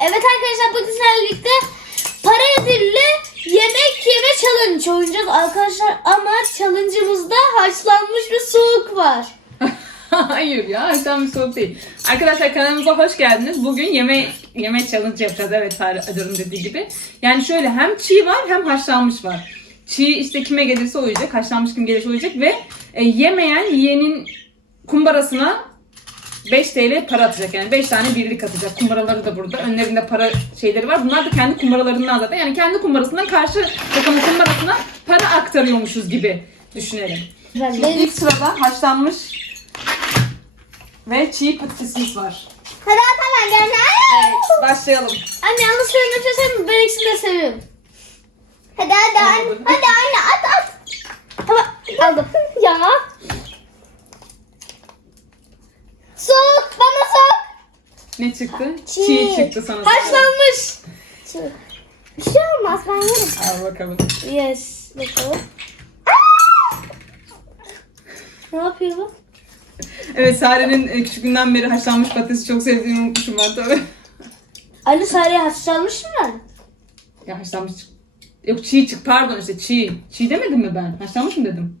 Evet arkadaşlar bugün sizlerle para ödüllü yemek yeme challenge oynayacağız arkadaşlar ama challenge'ımızda haşlanmış bir soğuk var. Hayır ya haşlanmış soğuk değil. Arkadaşlar kanalımıza hoş geldiniz. Bugün yeme yeme challenge yapacağız. Evet Tarık Acar'ın dediği gibi. Yani şöyle hem çiğ var hem haşlanmış var. Çiğ işte kime gelirse o yiyecek. Haşlanmış kim gelirse o yiyecek. Ve e, yemeyen yiyenin kumbarasına 5 TL para atacak yani 5 tane birlik atacak. Kumbaraları da burada. Önlerinde para şeyleri var. Bunlar da kendi kumbaralarından zaten. Yani kendi kumbarasından karşı takımın kumbarasına para aktarıyormuşuz gibi düşünelim. Şimdi ilk sırada haşlanmış ve çiğ patatesimiz var. Hadi at hemen gel. Evet, başlayalım. Anne yalnız söylemek istiyorum ben ikisini de seviyorum. Hadi hadi anne. Hadi anne at at. Tamam aldım. ya. Soğuk bana soğuk. Ne çıktı? Çiğ. Çiğ, çıktı sana. Haşlanmış. Bir şey olmaz ben yerim. Al bakalım. Yes. Bakalım. ne yapıyor bu? Evet Sare'nin e, küçüklüğünden beri haşlanmış patatesi çok sevdiğini unutmuşum ben tabii. Ali Sare'ye haşlanmış mı? Ya haşlanmış çık- Yok çiğ çık pardon işte çiğ. Çiğ demedim mi ben? Haşlanmış mı dedim?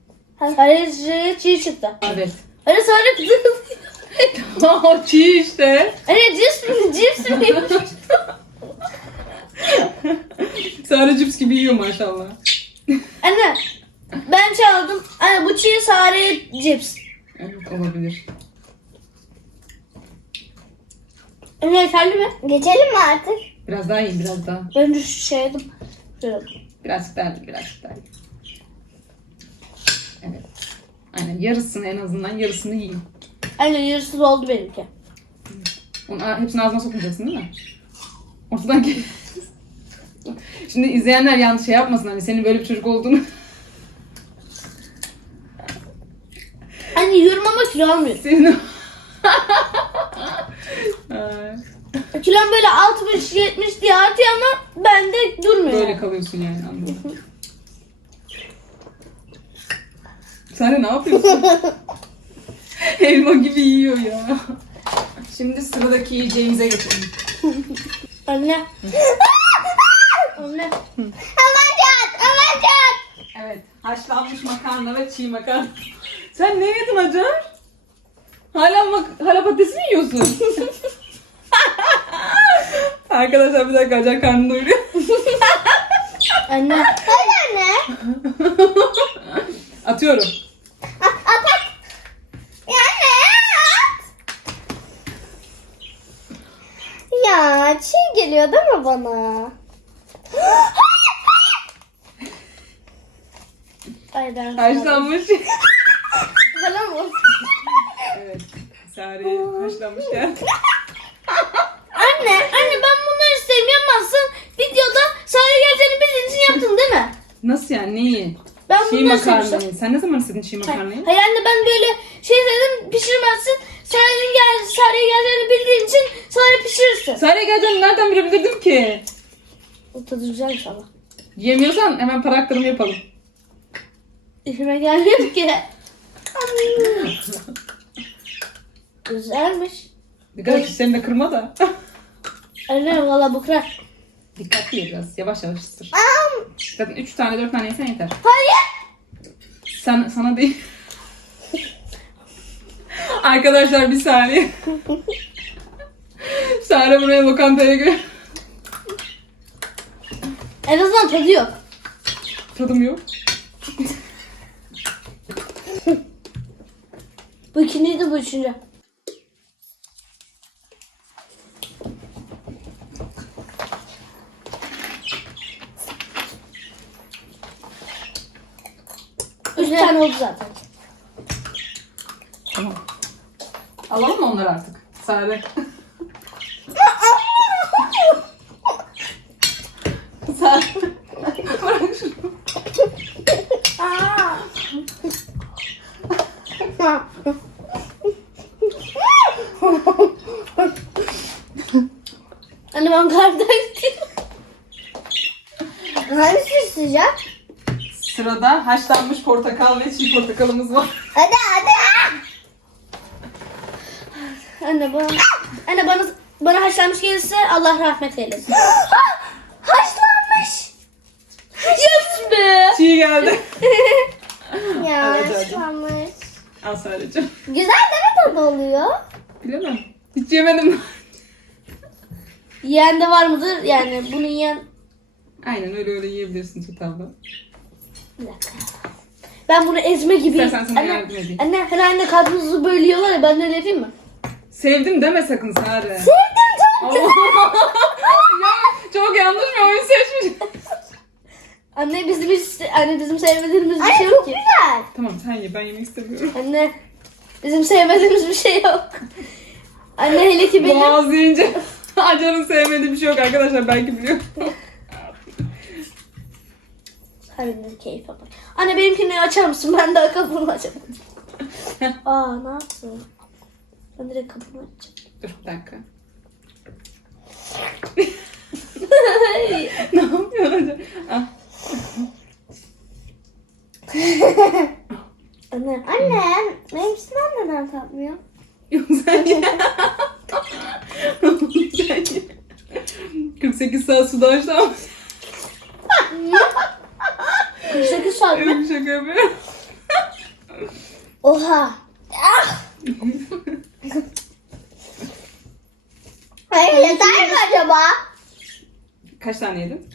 Sare'ye çiğ çıktı. Evet. Ali Sare o çiğ işte. Ali cips mi? Cips mi? Sare cips gibi yiyor maşallah. Anne ben çaldım. Anne bu çiğ Sare cips. Evet olabilir. Anne yeterli mi? Geçelim mi artık? Biraz daha iyi biraz daha. Ben de şu şey yedim. Birazcık daha iyi birazcık daha. Evet. Aynen yarısını en azından yarısını yiyin. Anne yarısı doldu benimki. Onu hepsini ağzına sokmayacaksın değil mi? Ortadan gel. Şimdi izleyenler yanlış şey yapmasın hani senin böyle bir çocuk olduğunu. Anne yiyorum ama kilo almıyorum. senin Ay, Kilom böyle 60-70 diye artıyor ama bende durmuyor. böyle kalıyorsun yani anladım. Sen ne yapıyorsun? Elma gibi yiyor ya. Şimdi sıradaki yiyeceğimize geçelim. Anne. Anne. Hemen çat. Evet, haşlanmış makarna ve çiğ makarna. Sen ne yedin Acar? Hala mak- hala patates mi yiyorsun? Arkadaşlar bir dakika Acar karnını doyuruyor. Anne. Hadi anne. Atıyorum. At, at, at. Ya anne at. Ya çiğ geliyor değil mi bana? Ay ben Haşlanmış. Mı? evet. Sare haşlanmış geldi. Anne, anne ben bunları sevmeyemezsin. Videoda sadece geleceğini bildiğin için yaptın değil mi? Nasıl yani neyi? Ben Çiğ bunları makarnayı. sevmiştim. Sen ne zaman istedin çiğ makarnayı? Hayır anne ben böyle şey dedim pişirmezsin. Sare'nin gel Sare'ye geleceğini bildiğin için Sare pişirirsin. Sare geleceğini nereden bilebilirdim ki? O tadı güzelmiş ama. Yemiyorsan hemen para aktarımı yapalım. İşime gelmiyor ki. Güzelmiş. Dikkat et seni de kırma da. Anne valla bu kırar. Dikkatli ye biraz. Yavaş yavaş ısır. Zaten 3 tane 4 tane yesen yeter. Hayır. Sen, sana değil. Arkadaşlar bir saniye. Sare buraya lokantaya gö En azından tadı yok. Tadım yok. Bu ikinciydi bu üçüncü. Üç tane oldu zaten. Tamam. Alalım mı onları artık? Sare. Sare. Bırak şunu. Anne ben karnımda istiyorum. Hangisi sıcak? Sırada haşlanmış portakal ve çiğ portakalımız var. Hadi hadi. Anne bana. Anne bana bana haşlanmış gelirse Allah rahmet eylesin. Haşlanmış. yes be. Çiğ geldi. Ya haşlanmış. Al sadece. Güzel mi tadı oluyor? Bilemem. Hiç yemedim. Yiyen de var mıdır? Yani bunu yiyen... Aynen öyle öyle yiyebilirsin çatalla. Bir dakika. Ben bunu ezme gibi... İstersen sana anne, yardım edeyim. anne hani anne karpuzu böyle yiyorlar ya ben de öyle yapayım mı? Sevdim deme sakın Sare. Sevdim çok. Ya, çok yanlış bir oyun seçmiş. Anne bizim hiç, anne bizim sevmediğimiz bir Ay şey yok çok ki. güzel. tamam sen ye ben yemek istemiyorum. Anne bizim sevmediğimiz bir şey yok. Anne hele ki benim... Boğaz deyince Acar'ın sevmediği bir şey yok arkadaşlar belki biliyor. Harbiden keyif yapar. Anne benimkini açar mısın? Ben daha kapımı açamadım. Aa ne yaptın? Ben direkt kapımı açacağım. Dur bir dakika. ne yapıyorsun? Ah. Anne. Anne benimkisinden neden tatmıyor? Yok sen ye. sen ye. 48 saat suda haşlanmış. 48 saat mi? Yok şaka yapıyorum. Oha. Ah. Hayır yeter mi acaba? Kaç tane yedin?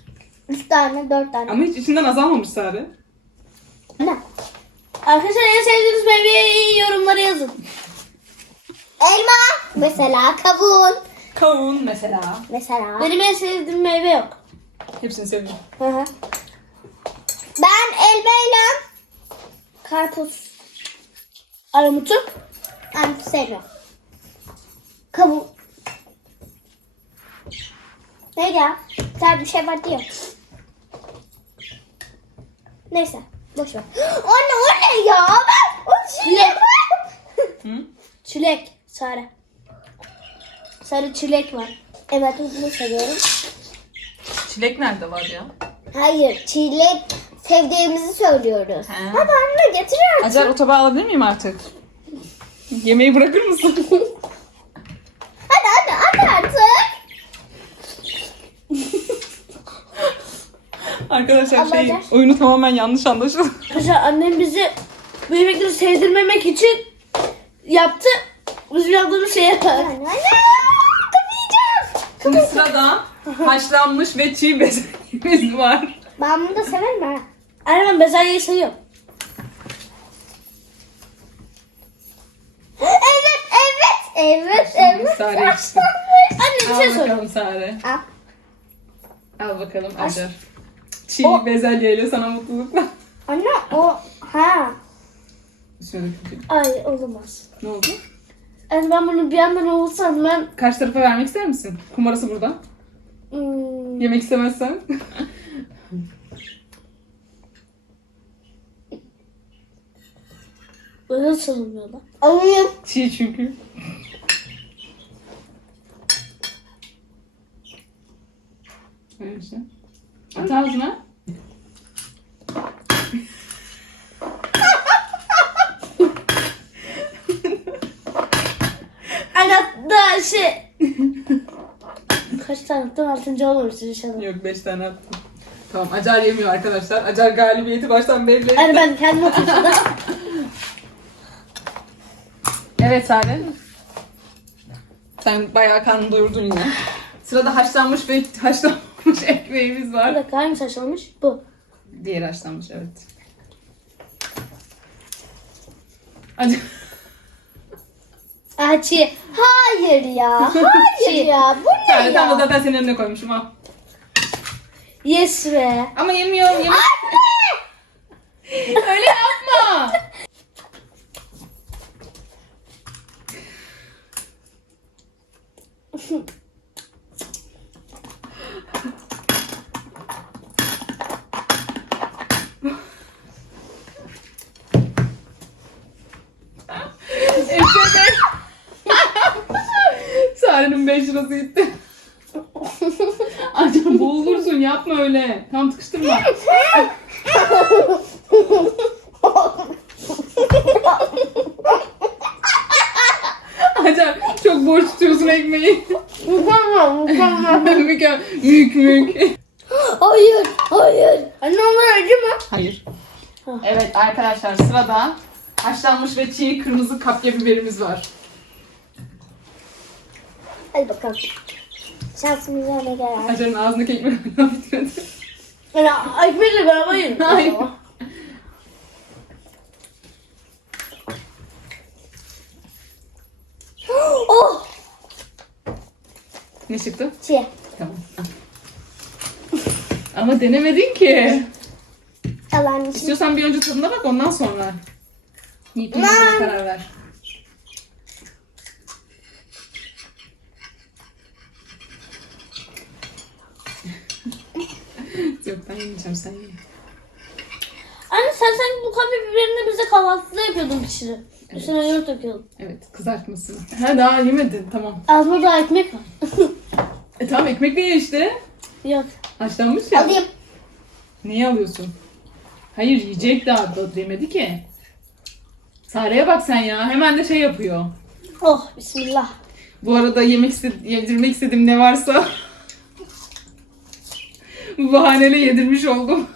Üç tane, dört tane. Ama hiç içinden azalmamış Sare. Anne. Arkadaşlar en sevdiğiniz meyveyi yorumlara yazın. Elma. Mesela kavun. Kavun mesela. Mesela. Benim en sevdiğim meyve yok. Hepsini seviyorum. Hı hı. Ben elmayla karpuz. Armutu. Ben seviyorum. Kavun. Ne ya? Güzel bir şey var diyor. Neyse. Boş ver. Anne o ne ya? Ben o Çilek. Hı? Çilek. Sarı. Sarı çilek var. Evet bunu seviyorum. Çilek nerede var ya? Hayır çilek sevdiğimizi söylüyoruz. He. Hadi anne getir artık. Acar o tabağı alabilir miyim artık? Yemeği bırakır mısın? Hadi hadi hadi artık. Arkadaşlar şey Ablacığım. oyunu tamamen yanlış anlaşıldı. Arkadaşlar annem bizi bu yemekleri sevdirmemek için yaptı. Biz yaptığımız şeye bak. Anne anne. Kapayacağım. Şimdi sırada haşlanmış ve çiğ bezelyemiz var. Ben bunu da severim ha. Anne ben bezelyeyi seviyorum. Evet evet. Evet evet. Sare. Anne bir Al şey sorayım. bakalım Sare. Al. Al bakalım Acar. Çiğ O- bezelyeyle sana mutluluklar. Anne o ha. Üstüne. Ay olamaz. Ne oldu? Yani ben bunu bir yandan olsam ben Karşı tarafa vermek ister misin? Kumarası burada. hmm, Yemek istemezsen. böyle sanılmıyor lan. Alayım. Çiğ çünkü. Öyleyse. At ağzına. Daha şey. Kaç tane attım? Altıncı olmamıştır inşallah. Yok 5 tane attım. Tamam Acar yemiyor arkadaşlar. Acar galibiyeti baştan belli etti. Anne ben kendim sana. Evet Sare. Sen bayağı karnını doyurdun yine. Sırada haşlanmış ve haşlanmış ekmeğimiz Bir var. dakika hangisi açılmış? Bu. Diğer haşlanmış evet. Acı. Çiğ. Hayır ya. Hayır ya. Bu ne Sare tam da ya? zaten senin önüne koymuşum al. Yes be. Ama yemiyorum yemek. Öyle yapma. İşte beş. Sare'nin 5 lirası gitti. Acaba boğulursun yapma öyle. Tam tıkıştırma. Acar çok boş tutuyorsun ekmeği. Mükemmel mükemmel. Mükemmel. Mük mük. Hayır, hayır. Anne onlar acı mı? Hayır. Ha. Evet arkadaşlar sırada haşlanmış ve çiğ kırmızı kapya biberimiz var. Hadi bakalım. Şansımıza ne gelir? Hacer'ın ağzındaki ekmek bitmedi. Yani ekmekle beraber yiyin. Hayır. Oh! Ne çıktı? Çiğ. Tamam. Ama denemedin ki. İçin. İstiyorsan bir önce tadına bak ondan sonra. Yiyip karar ver. Yok ben yemeyeceğim sen ye. Anne sen sanki bu kapya biberini bize kahvaltıda yapıyordun pişirip. Üstüne yoğurt döküyordun. Evet kızartmasını. Ha daha yemedin tamam. Ağzımda daha ekmek var. E tamam ekmek ye işte. Yok. Haşlanmış ya. Alayım. Niye alıyorsun? Hayır yiyecek daha da demedi ki. Sare'ye bak sen ya. Hemen de şey yapıyor. Oh bismillah. Bu arada yemek iste yedirmek istediğim ne varsa bu bahaneyle yedirmiş oldum.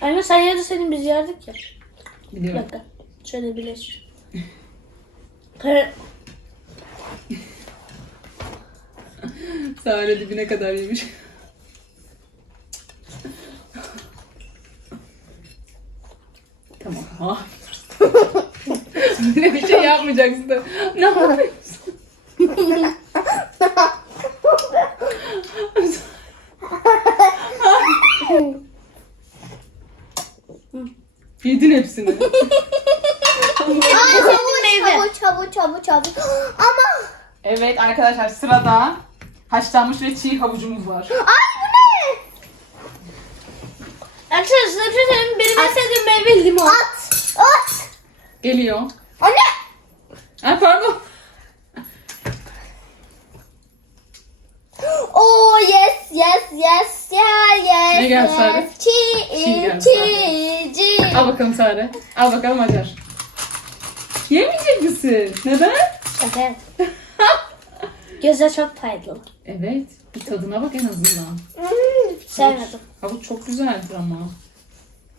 Anne sen yedi senin biz yerdik ya. Bir Biliyorum. dakika. Şöyle birleş. Kare... Sare dibine kadar yemiş. tamam. Ha. Böyle bir şey yapmayacaksın. da. Ne yapıyorsun? Yedin hepsini. Aa, çabuk, meyve. çabuk, çabuk, çabuk, çabuk. Ama. Evet arkadaşlar sırada haşlanmış ve çiğ havucumuz var. Ay bu ne? Arkadaşlar bir şey söyleyeyim. Benim en sevdiğim meyve limon. At. At. Geliyor. Anne. Ay pardon. Oh yes yes yes yeah yes. Ne geldi yes. Sare? Çiğ, Çiğ çiğ, çiğ. Al bakalım Sare. Al bakalım Hacer. Yemeyecek misin? Neden? Evet. Gözler çok faydalı. Evet. Bir tadına bak en azından. Hmm. Sevmedim. Havuç çok güzeldir ama.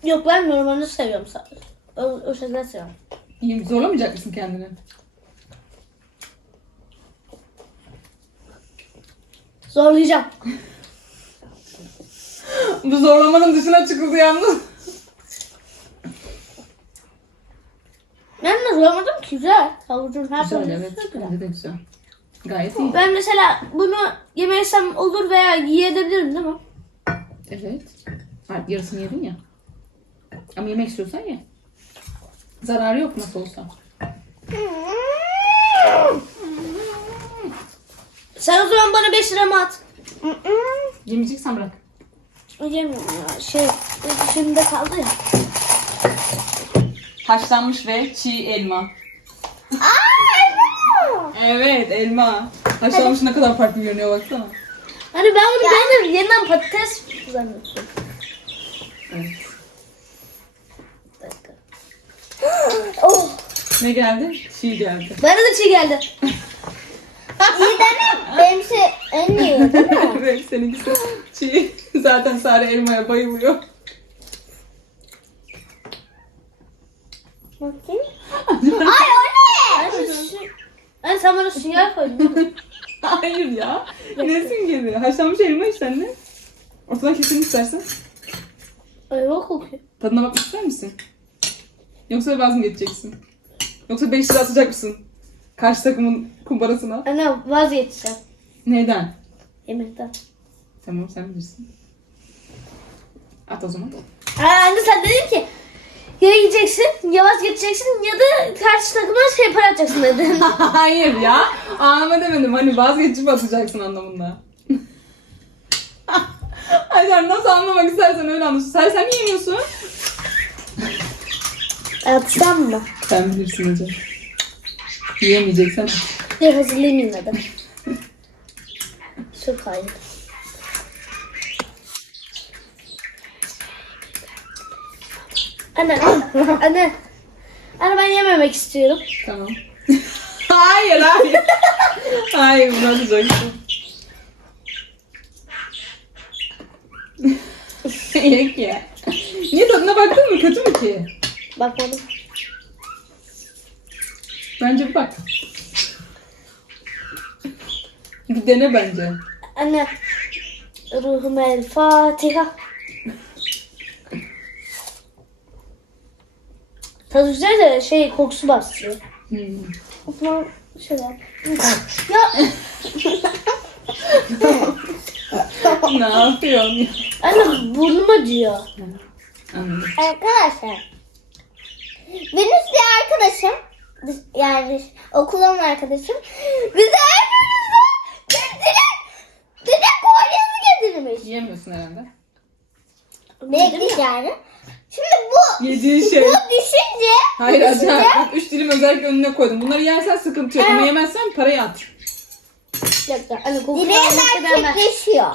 Yok ben normalde seviyorum sadece. O, o şeyden seviyorum. İyi, zorlamayacak mısın kendini? Zorlayacağım. Bu zorlamanın dışına çıkıldı yalnız. Ben de zorlamadım ki güzel. Havucun her Güzel türlü evet. güzel. Bence de güzel. Gayet iyi. Ben mesela bunu yemesem olur veya yiyebilirim değil mi? Evet. Artık yarısını yedin ya. Ama yemek istiyorsan ye. Zararı yok nasıl olsa. Sen o zaman bana 5 liramı at. Yemeyeceksen bırak. Yemiyorum ya. Şey, şimdi kaldı ya. Haşlanmış ve çiğ elma. Evet elma. Haşlanmış ne kadar farklı görünüyor baksana. Hani ben bunu beğendim. Yeniden patates zannettim. Evet. Bir dakika. Oh. Ne geldi? Çiğ geldi. Bana da çiğ geldi. İyi değil mi? Benimki en iyi değil mi? evet seninkisi çiğ. Zaten Sare elmaya bayılıyor. Bakayım. Ay o ne? Hani sen bana sünger koydun. Hayır ya. Ne süngeri? Haşlanmış elma işte anne. Ortadan keselim istersen. Eyvah kokuyor. Tadına bakmak ister misin? Yoksa vaz mı geçeceksin? Yoksa 5 lira atacak mısın? Karşı takımın kumbarasına. Anne vazgeçeceğim. Neden? Yemekten. Tamam sen bilirsin. At o zaman. Aa, anne sen dedin ki ya yiyeceksin ya vazgeçeceksin ya da karşı takıma şey para atacaksın dedin. Hayır ya. Anlama demedim. Hani vazgeçip atacaksın anlamında. Hacer nasıl anlamak istersen öyle anlasın. Sen, sen niye yemiyorsun? Atsam mı? Sen bilirsin Hacer. Yiyemeyeceksen. Bir hazırlayayım yine de. Çok hayır. Anne, anne. Anne ben yememek istiyorum. Tamam. hayır hayır. Hayır bunu atacaksın. Yok ya. Niye tadına baktın mı? Kötü mü ki? Bakmadım. Bence bak. Bir dene bence. Anne. Ruhum el Fatiha. Tadı güzel de şey kokusu bastırıyor. Hmm. Ama şöyle. ya ne yapıyorsun? anne burnum acıyor. Anladım. Arkadaşlar. Bir arkadaşım yani okulun arkadaşım bize hepimize dilek dilek kolyesi getirmiş. Yiyemiyorsun herhalde. Neymiş yani? Şimdi bu Yediğin şey. bu düşünce Hayır düşünce- acayip. Bak üç dilim özellikle önüne koydum. Bunları yersen sıkıntı yok ama yemezsen parayı at. Kokusu Dileğin gerçekleşiyor.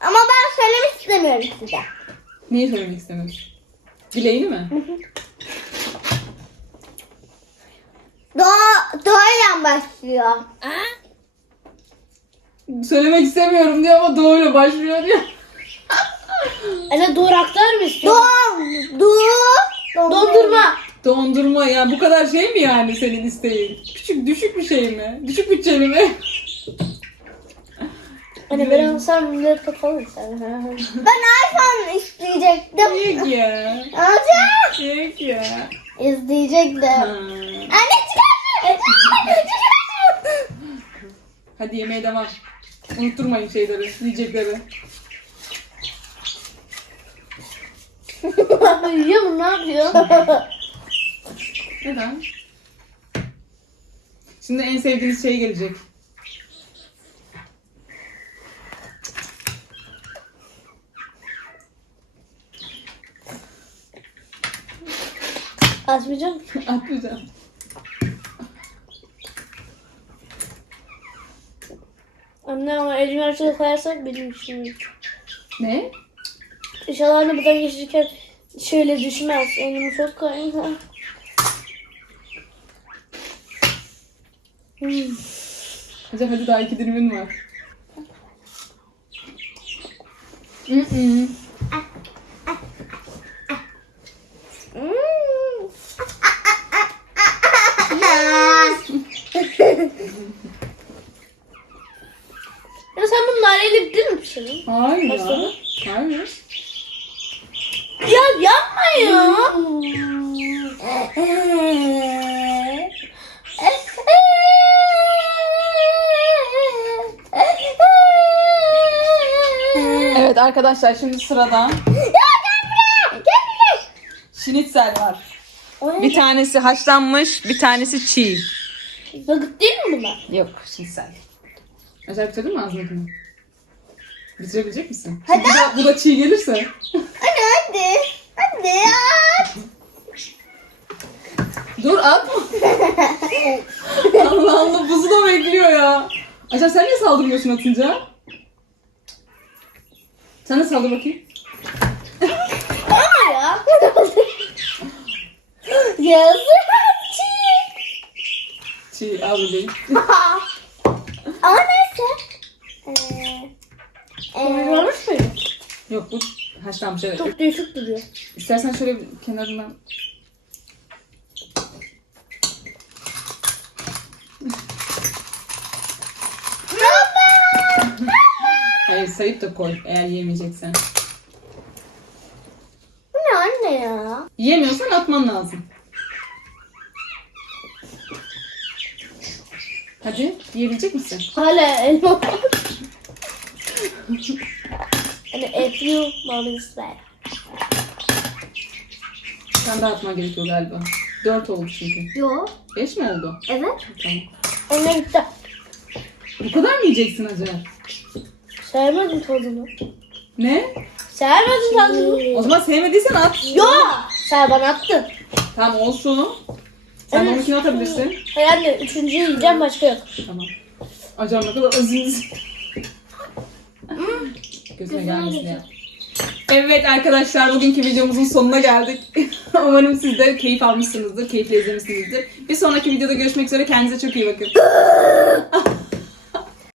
Ama ben söylemek istemiyorum size. Neyi söylemek istemiyorsun? Dileğini mi? Doğa, doğayla başlıyor. Söylemek istemiyorum diyor ama doğuyla başlıyor diyor. Anne doğru aktar mı istiyorsun? Doğ, doğ, dondurma. Dondurma ya bu kadar şey mi yani senin isteğin? Küçük düşük bir şey mi? Düşük bütçeli mi? Anne ben alsam ne kapalı sen. Ben iPhone isteyecektim. Yok ya. Alacağım. Yok ya. Ha. İsteyecektim. Anne. Hadi yemeğe devam. Unutturmayın şeyleri, yiyecekleri. Abi yiyor mu ne yapıyor? Neden? Şimdi en sevdiğiniz şey gelecek. Açmayacağım. Atlayacağım. Anne ama açıda koyarsak benim için. Ne? İnşallah anne buradan geçerken şöyle düşmez. Elimi çok koyayım. Hmm. Hocam hadi daha iki dilimin var. Mm-mm. Hmm. ya sen bunu pişirdin? Hayır. Başladı. Hayır. Ya yapma ya. Evet arkadaşlar şimdi sırada şinitzel var. Bir tanesi haşlanmış, bir tanesi çiğ. Balık değil mi bunlar? Yok şinitsel. Acayip bitirdin mi ağzındakini? Bitirebilecek misin? Hadi. Bu da, bu da çiğ gelirse. Hadi hadi. Hadi at. Dur atma. Allah Allah buzu da bekliyor ya. Acaba sen niye saldırmıyorsun atınca? Sen de saldır bakayım. Ama ya. Yazık. Çiğ al bebeğim. Ama Yok bu haşlanmış evet. Çok değişik duruyor. İstersen şöyle bir kenarından. Hayır sayıp da koy eğer yemeyeceksen. Bu ne anne ya? Yiyemiyorsan atman lazım. Hadi yiyebilecek misin? Hala elma. Hani April Morris ver. Sen daha atman gerekiyor galiba. Dört oldu çünkü. Yo. Beş mi oldu? Evet. Tamam. Anne bitti. Bu kadar mı yiyeceksin acaba? Sevmedim tadını. Ne? Sevmedim tadını. O zaman sevmediysen at. Yo. Sen bana attın. Tamam olsun. Sen Evet. onunkini atabilirsin. Hayır anne üçüncüyü yiyeceğim başka yok. Tamam. Acaba ne kadar gelmesin ya. Evet arkadaşlar bugünkü videomuzun sonuna geldik. Umarım siz de keyif almışsınızdır, keyifle izlemişsinizdir. Bir sonraki videoda görüşmek üzere. Kendinize çok iyi bakın.